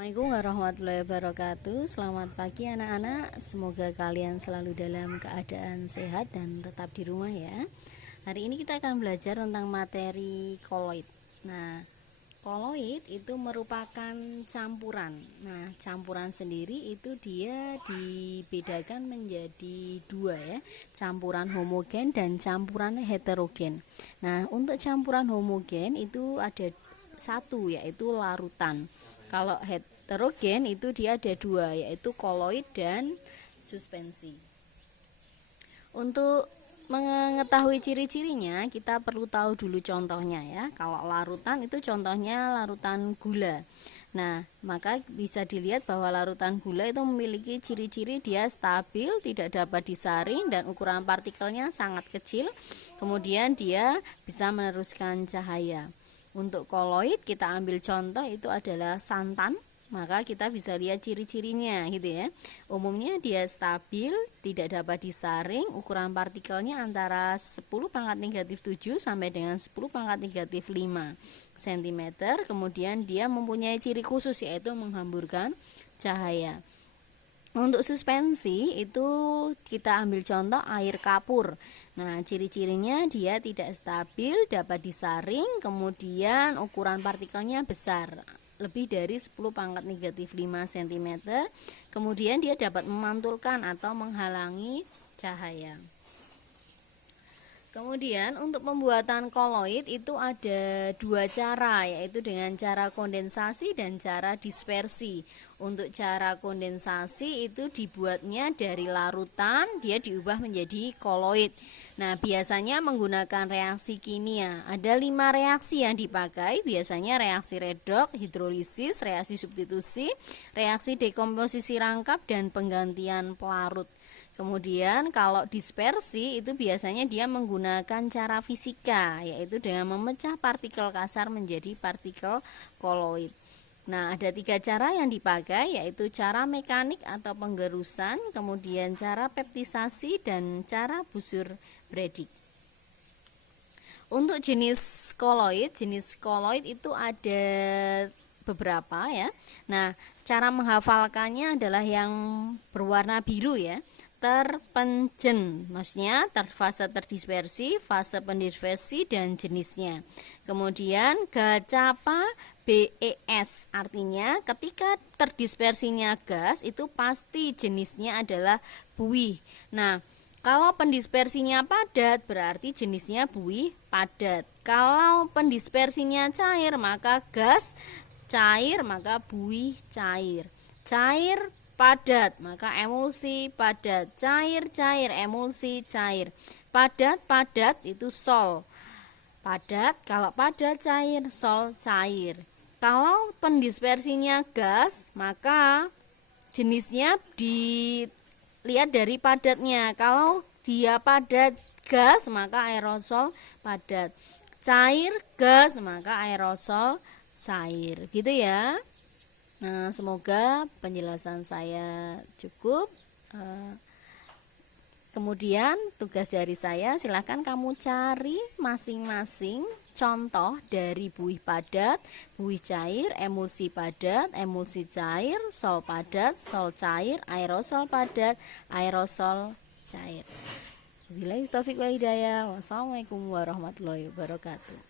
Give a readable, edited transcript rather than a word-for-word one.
Assalamualaikum warahmatullahi wabarakatuh. Selamat pagi anak-anak. Semoga kalian selalu dalam keadaan sehat dan tetap di rumah ya. Hari ini kita akan belajar tentang materi koloid. Nah, koloid itu merupakan campuran. Nah, campuran sendiri itu dia dibedakan menjadi dua ya, campuran homogen dan campuran heterogen. Nah, untuk campuran homogen itu ada satu, yaitu larutan. Kalau heterogen itu dia ada dua, yaitu koloid dan suspensi. Untuk mengetahui ciri-cirinya, kita perlu tahu dulu contohnya ya. Kalau larutan itu contohnya larutan gula. Nah, maka bisa dilihat bahwa larutan gula itu memiliki ciri-ciri dia stabil, tidak dapat disaring, dan ukuran partikelnya sangat kecil. Kemudian dia bisa meneruskan cahaya. Untuk koloid kita ambil contoh itu adalah santan, maka kita bisa lihat ciri-cirinya gitu ya. Umumnya dia stabil, tidak dapat disaring, ukuran partikelnya antara 10 pangkat negatif 7 sampai dengan 10 pangkat negatif 5 cm. Kemudian dia mempunyai ciri khusus yaitu menghamburkan cahaya. Untuk suspensi itu kita ambil contoh air kapur. Nah, ciri-cirinya dia tidak stabil, dapat disaring, kemudian ukuran partikelnya besar, lebih dari 10 pangkat negatif 5 cm. Kemudian dia dapat memantulkan atau menghalangi cahaya. Kemudian untuk pembuatan koloid itu ada dua cara, yaitu dengan cara kondensasi dan cara dispersi. Untuk cara kondensasi itu dibuatnya dari larutan, dia diubah menjadi koloid. Nah, biasanya menggunakan reaksi kimia. Ada 5 reaksi yang dipakai, biasanya reaksi redoks, hidrolisis, reaksi substitusi, reaksi dekomposisi rangkap, dan penggantian pelarut. Kemudian kalau dispersi itu biasanya dia menggunakan cara fisika, yaitu dengan memecah partikel kasar menjadi partikel koloid. Nah, ada 3 cara yang dipakai, yaitu cara mekanik atau penggerusan, kemudian cara peptisasi, dan cara busur Bredig. Untuk jenis koloid itu ada beberapa ya. Nah, cara menghafalkannya adalah yang berwarna biru ya. Terpenjen, maksudnya fase terdispersi, fase pendispersi, dan jenisnya. Kemudian gacapa BES, artinya ketika terdispersinya gas itu pasti jenisnya adalah buih. Nah, kalau pendispersinya padat berarti jenisnya buih padat. Kalau pendispersinya cair maka gas, cair maka buih cair. Cair padat maka emulsi padat, cair emulsi cair, padat itu sol padat, kalau padat cair, sol cair. Kalau pendispersinya gas maka jenisnya dilihat dari padatnya. Kalau dia padat gas maka aerosol padat, cair gas maka aerosol cair, gitu ya. Nah, semoga penjelasan saya cukup. Kemudian tugas dari saya, silakan kamu cari masing-masing contoh dari buih padat, buih cair, emulsi padat, emulsi cair, sol padat, sol cair, aerosol padat, aerosol cair. Wabillahi taufiq wal hidayah. Wassalamualaikum warahmatullahi wabarakatuh.